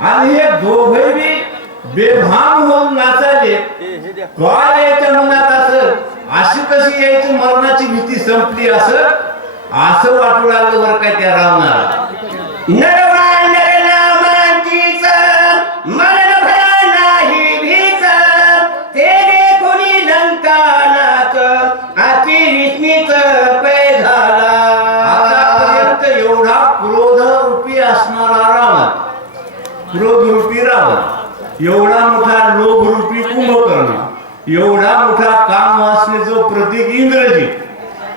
आणि हे दोघेही बेभान होऊन नाचाले. काय यायच्या मनात असं, अशी कशी यायची मरणाची भीती संपली असं असं वाटू लागलं बरं काय त्या रावणाला. आतापर्यंत एवढा क्रोध रूपी असणारा रावण, क्रोध रूपी रावण, एवढा मोठा लोभ रूपी कुंभकर्ण, एवढा मोठा काम वासनेचं प्रतीक इंद्रजित,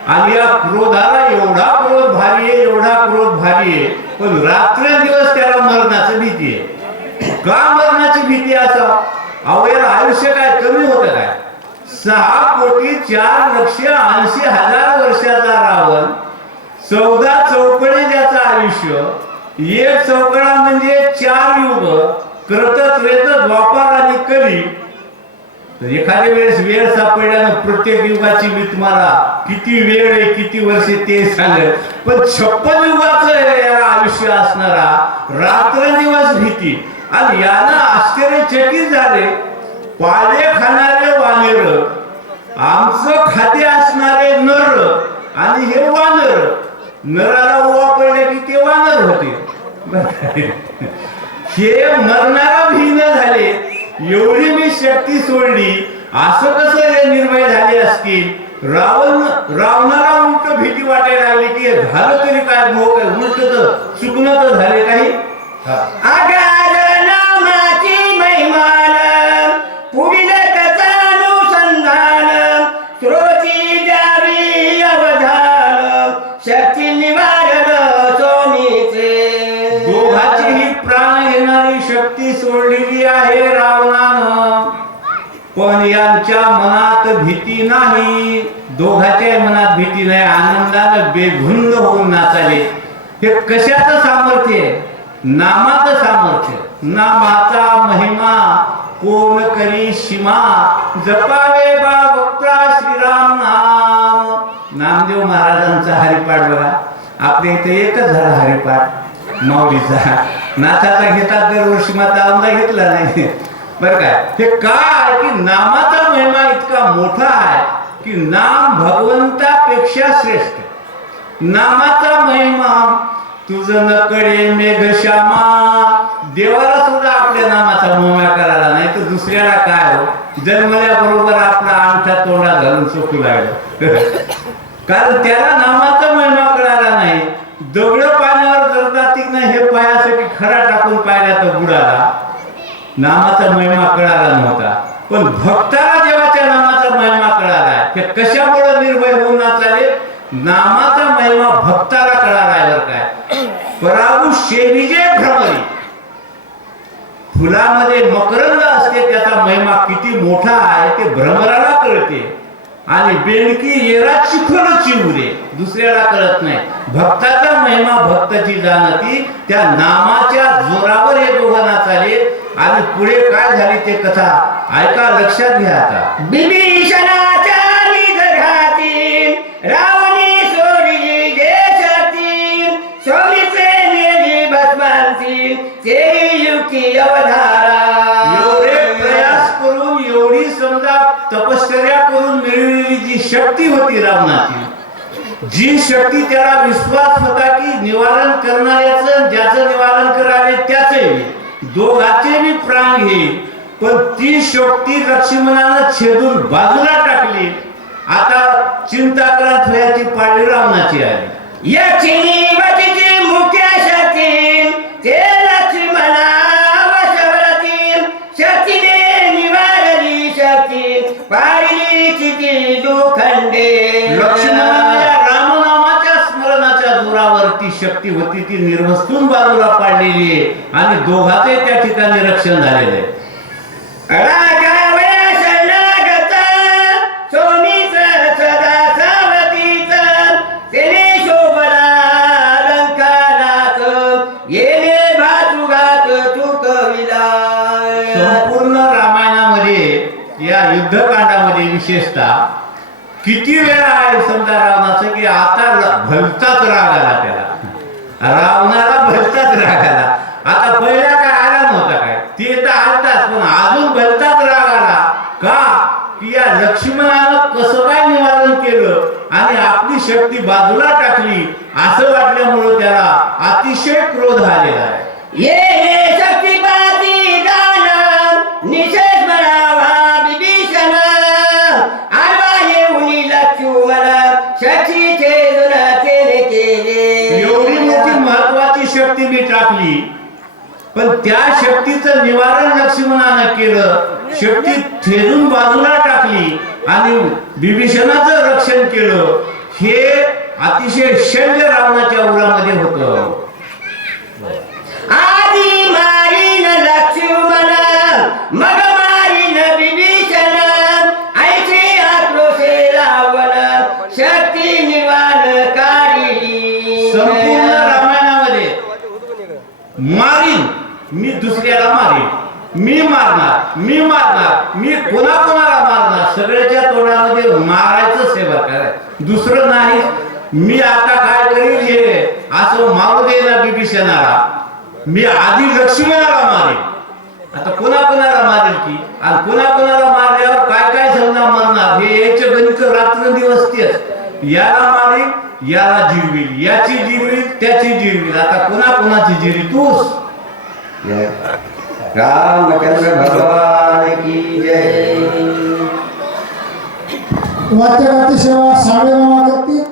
आणि या क्रोधाला एवढा क्रोध भारी आहे, एवढा क्रोध भारी आहे, पण रात्रंदिवस त्याला मरणाची भीती आहे. का मरणाची भीती असा? अहो याला आयुष्य काय कमी होतं काय? 6,04,80,000 वर्षाचा रावण, 14 चौकडे ज्याचं आयुष्य, एक चौकडा म्हणजे 4 युग, कृत त्रेत द्वापार आणि कली. एखाद्या वेळेस वेळ सापडल्यानं प्रत्येक युगाची मी तुम्हाला किती वेळ आहे किती वर्षे ते सांगेल, पण 56 युगाचं आयुष्य असणारा रात्रंदिवस भीती. आणि यानं आश्चर्यचकित झाले. पाले खाणारे वानर, आमचं खाद्य असणारे नर, आणि हे वानर, नराला उवा पडले की ते वानर होते. हे मरणारा भीन झाले. एवढी मी शक्ती सोडली, असं कसं हे निर्भय झाले असतील? रावणाला उलट भीती वाटायला लागली की झालं तरी काय, उलट तर चुकणं तर झाले काही. दोघाचीही प्राण घेणारी शक्ती सोडलेली आहे रावणानं, पण यांच्या मनात भीती नाही. दोघाच्या मनात भीती नाही. आनंदानं बेधुंद होऊन नाचाले. हे कशाचं सामर्थ्य आहे? नामाचं सामर्थ्य. नामाचा महिमा कोण करी सीमा, जपावे बा वक्ता श्रीराम नाम. नामदेव महाराजांचा हरिपाठ बघा. आपल्या इथे एकच झाला हरिपाठ माऊलीचा. नाथाचा घेतात दरवर्षी, माता आमदा घेतला नाही बरं काय. हे काय की नामाचा महिमा इतका मोठा आहे की नाम भगवंतापेक्षा श्रेष्ठ. नामाचा महिमा तुझं नकडे मेघश्यामा. देवाला सुद्धा आपल्या नामाचा महिमा करायला नाही तर दुसऱ्याला काय हो? जन्मल्याबरोबर आपला अंगठा तोंडात घालून चोखू लागलं कारण त्याला नामाचा महिमा कळाला नाही. दगड पाण्यावर जरदातीक नाही हे पायासाठी खरा टाकून पाहिला तर बुडाला. नामाचा महिमा कळाला नव्हता, पण भक्ताला देवाच्या नामाचा महिमा कळाला. हे कशामुळे निर्भय होऊन नाचाले? नामाचा महिमा भक्ताला कळाला. बरं काय. पराभू शेविजे भ्रमरी. फुलामध्ये मकरंद असते, त्याचा महिमा किती मोठा आहे ते भ्रमराला कळते. आणि बेणकी येरा चिखल चिमुरे, दुसऱ्याला कळत नाही. भक्ताचा महिमा भक्ताची जाणती. त्या नामाच्या जोरावर हे दोघं नाचाले. आणि पुढे काय झाली ते कथा ऐका, लक्षात घ्या. आता बिभीषणाच्या निधघाती रावणी सोडली देशाती, स्वामीचे नेली भस्मांती ते युक्ती अवधारा. एवढे प्रयास करून, एवढी समजा तपश्चर्या करून मिळवलेली जी शक्ती होती रावणाची, जी शक्ती त्याला विश्वास होता की निवारण करणाऱ्याचं, ज्याचं निवारण करावे त्याचे दोघाचे मी प्राण घेईल, पण ती शक्ती लक्ष्मणानं छेदून बाजूला टाकली. आता चिंताक्रांत व्हायची पाळी रावणाची आली. याची वतीची मुख्य शक्ती ते लक्ष्मणा वशवरती, शक्तीने निवारली शक्ती पाळली चिती दुखंडे. लक्ष्मणाने रामनामाच्या स्मरणाच्या जोरावर ती शक्ती होती ती निर्वस्तून बाजूला पाडलेली आहे आणि दोघाचे त्या ठिकाणी रक्षण झालेले आहे. संपूर्ण रामायणामध्ये या युद्धकांडामध्ये विशेषतः किती वेळा आहे समजा रावणाचं की आता भलताच राग आला त्याला. रावणाला भलताच राग आला. आता पहिल्या काय आला भलताच राग आला का की या लक्ष्मणानं कसं काय निवारण केलं आणि आपली शक्ती बाजूला टाकली असं वाटल्यामुळे त्याला अतिशय क्रोध आलेला आहे. ये शक्तिपाती गाणं निषेध म्हणावा विभीषण आडवा येऊनी लक्ष्मण शचीचे जुनाचे केले. एवढी मोठी महत्वाची शक्ती मी टाकली पण त्या शक्तीचं निवारण लक्ष्मणानं केलं. शक्ती ठेचून बाजूला टाकली आणि विभीषणाचं रक्षण केलं. हे अतिशय शल्य रावणाच्या उरामध्ये होतं. आधी मारीन लक्ष्मण मग मारीन विभीषण ऐसे आक्रोशे रावण शक्ती निवारण काढली. संपूर्ण रामायणामध्ये मारीन मी दुसऱ्याला मारीन, मी मारणार, मी कोणाकोणाला मारणार, सगळ्याच्या तोंडामध्ये मारायचं सेवा करायचं, दुसरं नाही. मी आता काय करीन हे असं मारू दे ना विभीषणाला. मी आधी लक्ष्मणाला मारेन. आता कोणाकोणाला मारेल की आणि कोणाकोणाला मारल्यावर काय काय समजा मरणार हे याचे गणित रात्रंदिवस तेच. याला मारेल, याला जिरविल, याची जिरविल, त्याची जिरविल. आता कोणाकोणाची जिरी तूच. रामचंद्र भगवान की जय. वाद्यकाठी सेवा साडेनऊ करतील.